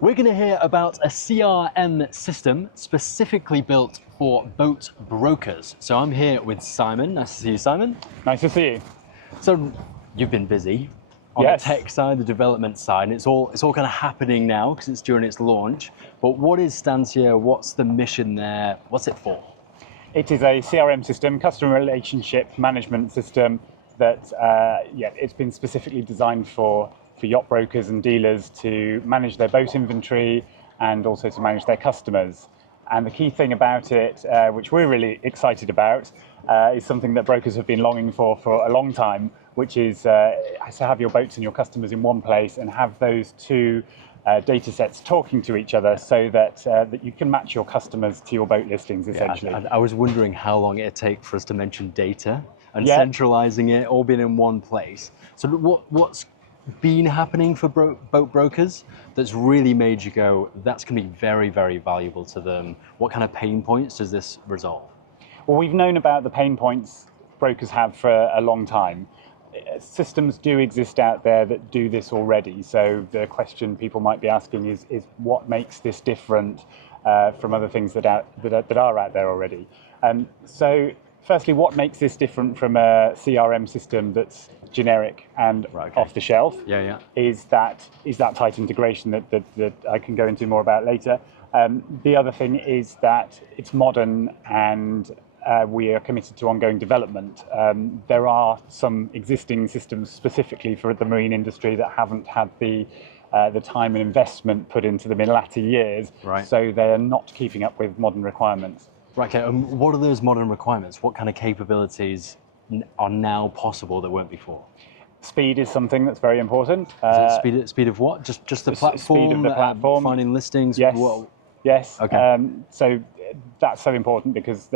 We're going to hear about a CRM system specifically built for boat brokers. So I'm here with Simon. Nice to see you, Simon. Nice to see you. So you've been busy on Yes. the tech side, the development side, and it's all kind of happening now because it's during its launch. But what is Stantia? What's the mission there? What's it for? It is a CRM system, customer relationship management system that it's been specifically designed for yacht brokers and dealers to manage their boat inventory and also to manage their customers. And the key thing about it, which we're really excited about, is something that brokers have been longing for a long time, which is to have your boats and your customers in one place and have those two data sets talking to each other so that you can match your customers to your boat listings, essentially. Yeah, I was wondering how long it'd take for us to mention data and centralizing it, all being in one place. So what's been happening for boat brokers that's really made you go, that's going to be very, very valuable to them? What kind of pain points does this resolve? Well, we've known about the pain points brokers have for a long time. Systems do exist out there that do this already. So the question people might be asking is what makes this different from other things that are out there already? So firstly, what makes this different from a CRM system that's generic and off the shelf? Is that tight integration that I can go into more about later. The other thing is that it's modern and we are committed to ongoing development. There are some existing systems specifically for the marine industry that haven't had the time and investment put into them in latter years, so they are not keeping up with modern requirements. Right, okay, what are those modern requirements? What kind of capabilities are now possible that weren't before? Speed is something that's very important. Is it speed of what? Just the platform? Speed of the platform. Finding listings? Yes. Yes. Okay. So that's so important because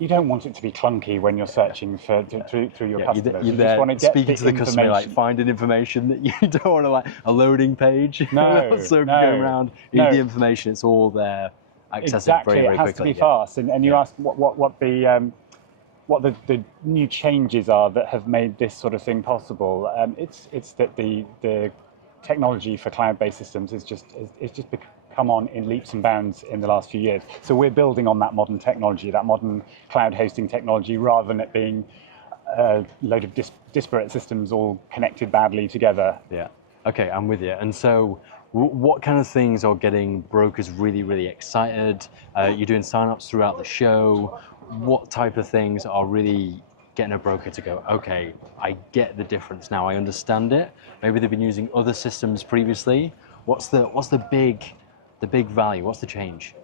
you don't want it to be clunky when you're searching through your customers. You're just want to get speaking to the customer, like finding information that you don't want to, like a loading page. No, so going around, you need the information. It's all there, accessible very, very quickly. Exactly, it has to be fast. And you asked what the new changes are that have made this sort of thing possible. It's that the technology for cloud-based systems is just come on in leaps and bounds in the last few years. So we're building on that modern technology, that modern cloud hosting technology, rather than it being a load of disparate systems all connected badly together. Yeah. Okay, I'm with you. And so what kind of things are getting brokers really, really excited? You're doing sign-ups throughout the show. What type of things are really getting a broker to go, okay, I get the difference now, I understand it. Maybe they've been using other systems previously. What's the big value? What's the change?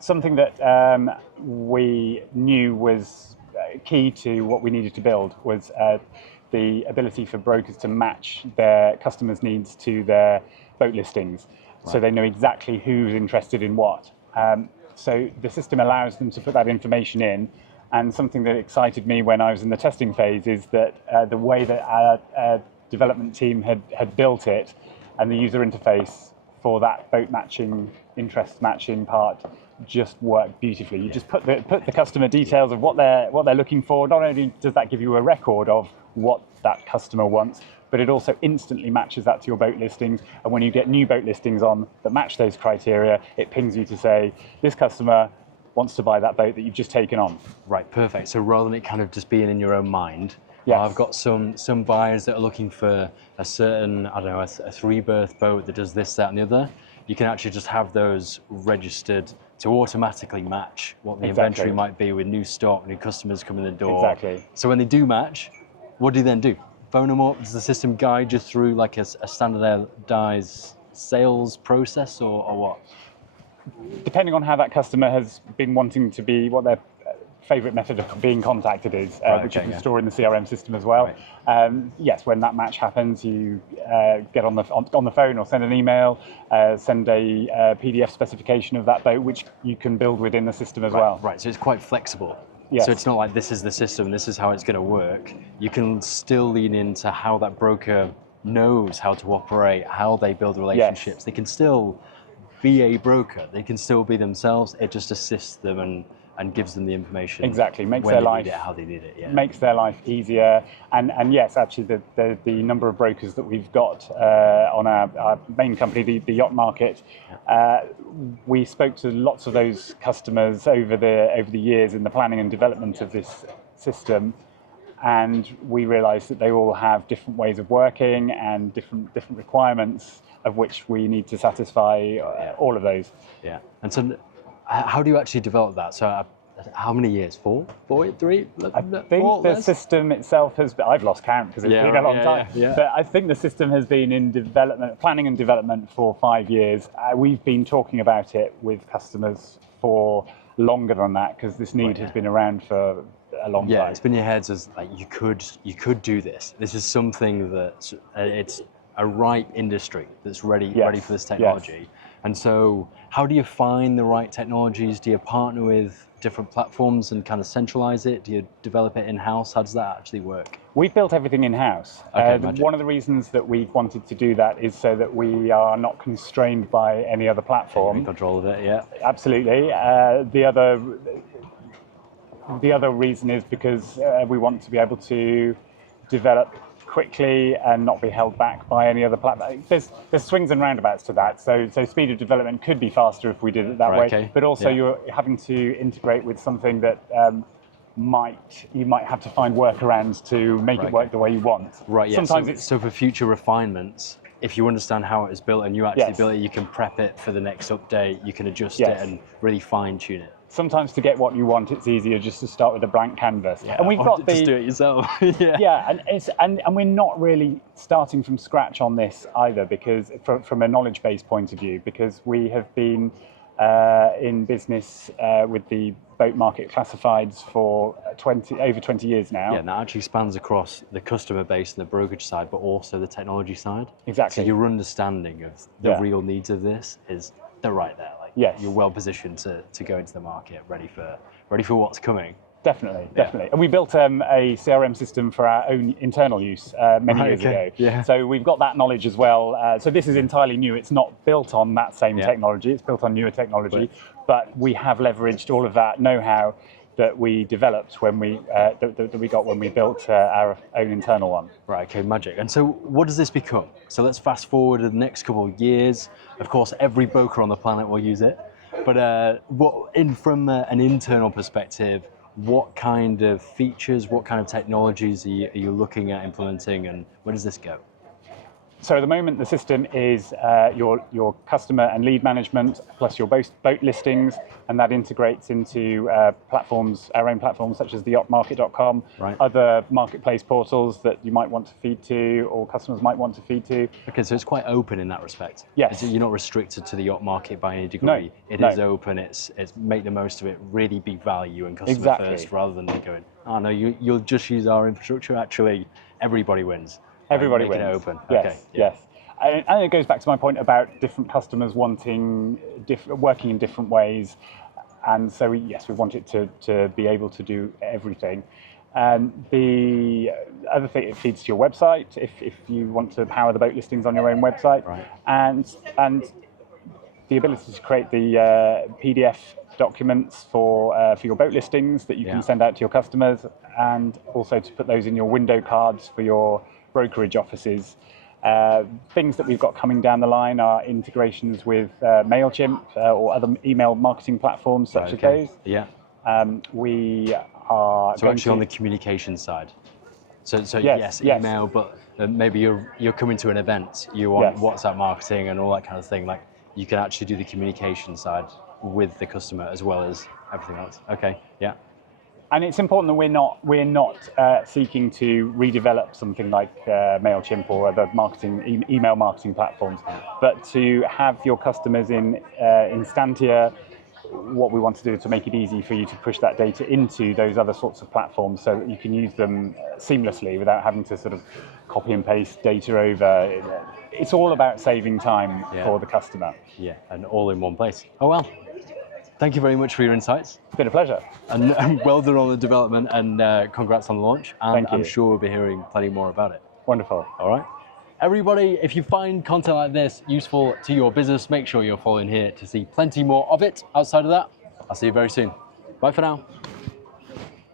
Something that we knew was key to what we needed to build was the ability for brokers to match their customers' needs to their boat listings, so they know exactly who's interested in what. So the system allows them to put that information in, and something that excited me when I was in the testing phase is that the way that our development team had built it and the user interface for that boat matching, interest matching part just worked beautifully. You just put the customer details of what they're looking for. Not only does that give you a record of what that customer wants, but it also instantly matches that to your boat listings. And when you get new boat listings on that match those criteria, it pings you to say, this customer wants to buy that boat that you've just taken on. Right, perfect. So rather than it kind of just being in your own mind, yes. I've got some buyers that are looking for a certain, I don't know, a 3-berth boat that does this, that, and the other. You can actually just have those registered to automatically match what the inventory might be with new stock, new customers coming in the door. Exactly. So when they do match, what do you then do? Phone them up? Does the system guide you through like a standardized sales process or what? Depending on how that customer has been wanting to be, what their favourite method of being contacted is, which you can store in the CRM system as well. Yes, when that match happens, you get on the phone or send an email, send a PDF specification of that boat, which you can build within the system as well. Right, so it's quite flexible. Yes. So it's not like this is the system, this is how it's going to work. You can still lean into how that broker knows how to operate, how they build relationships. Yes. They can still be a broker, they can still be themselves. It just assists them and and gives them the information. Exactly, makes when their they life need it, how they need it. Yeah. makes their life easier. And yes, actually, the number of brokers that we've got on our main company, the TheYachtMarket, we spoke to lots of those customers over the years in the planning and development of this system. And we realised that they all have different ways of working and different requirements, of which we need to satisfy all of those. Yeah. And so, how do you actually develop that? So, how many years? 4, 3? I think the system itself has been, I've lost count because it's been a long time, but I think the system has been in development, planning and development for 5 years. We've been talking about it with customers for longer than that because this need has been around for a long time. Yeah, it's been in your heads as like you could do this. This is something that it's a ripe industry that's ready for this technology. Yes. And so, how do you find the right technologies? Do you partner with different platforms and kind of centralize it? Do you develop it in-house? How does that actually work? We've built everything in-house. One of the reasons that we've wanted to do that is so that we are not constrained by any other platform. In control of it, yeah. Absolutely. The other reason is because we want to be able to develop quickly and not be held back by any other platform. There's swings and roundabouts to that. So speed of development could be faster if we did it that way. Okay. But also you're having to integrate with something that you might have to find workarounds to make it work the way you want. Right. Yeah. Sometimes so for future refinements, if you understand how it is built and you actually build it, you can prep it for the next update. You can adjust it and really fine tune it. Sometimes to get what you want, it's easier just to start with a blank canvas. Yeah, and we've got just do it yourself. and we're not really starting from scratch on this either, because from a knowledge base point of view, because we have been in business with the boat market classifieds for over 20 years now. Yeah, and that actually spans across the customer base and the brokerage side, but also the technology side. Exactly. So your understanding of the real needs of this they're right there. Yes. You're well positioned to go into the market, ready for what's coming. Definitely. And we built a CRM system for our own internal use many years ago. Yeah. So we've got that knowledge as well. So this is entirely new. It's not built on that same technology. It's built on newer technology. But we have leveraged all of that know-how that we developed when we got when we built our own internal one. Right. Okay. Magic. And so, what does this become? So let's fast forward to the next couple of years. Of course, every broker on the planet will use it. But from an internal perspective, what kind of features, what kind of technologies are you looking at implementing, and where does this go? So at the moment, the system is your customer and lead management plus your boat listings, and that integrates into platforms, our own platforms such as TheYachtMarket.com, other marketplace portals that you might want to feed to or customers might want to feed to. Okay, so it's quite open in that respect. Yes. You're not restricted to the yacht market by any degree. It is open. It's make the most of it. Really big value and customer first, rather than going, oh no, you'll just use our infrastructure. Actually, everybody wins. Everybody wins. It open. Yes. And it goes back to my point about different customers wanting working in different ways, and so we want it to be able to do everything. The other thing, it feeds to your website if you want to power the boat listings on your own website, and the ability to create the PDF documents for your boat listings that you can send out to your customers, and also to put those in your window cards for your brokerage offices. Things that we've got coming down the line are integrations with MailChimp or other email marketing platforms such as those. Yeah. We are actually on the communication side. So yes, email, but maybe you're coming to an event, you want WhatsApp marketing and all that kind of thing. Like you can actually do the communication side with the customer as well as everything else. Okay. Yeah. And it's important that we're not seeking to redevelop something like MailChimp or other email marketing platforms, but to have your customers in Stantia. What we want to do is to make it easy for you to push that data into those other sorts of platforms so that you can use them seamlessly without having to sort of copy and paste data over. It's all about saving time for the customer. Yeah, and all in one place. Oh well. Thank you very much for your insights. It's been a pleasure. And well done on the development, and congrats on the launch. And Thank you. I'm sure we'll be hearing plenty more about it. Wonderful. All right. Everybody, if you find content like this useful to your business, make sure you're following here to see plenty more of it. Outside of that, I'll see you very soon. Bye. Bye for now.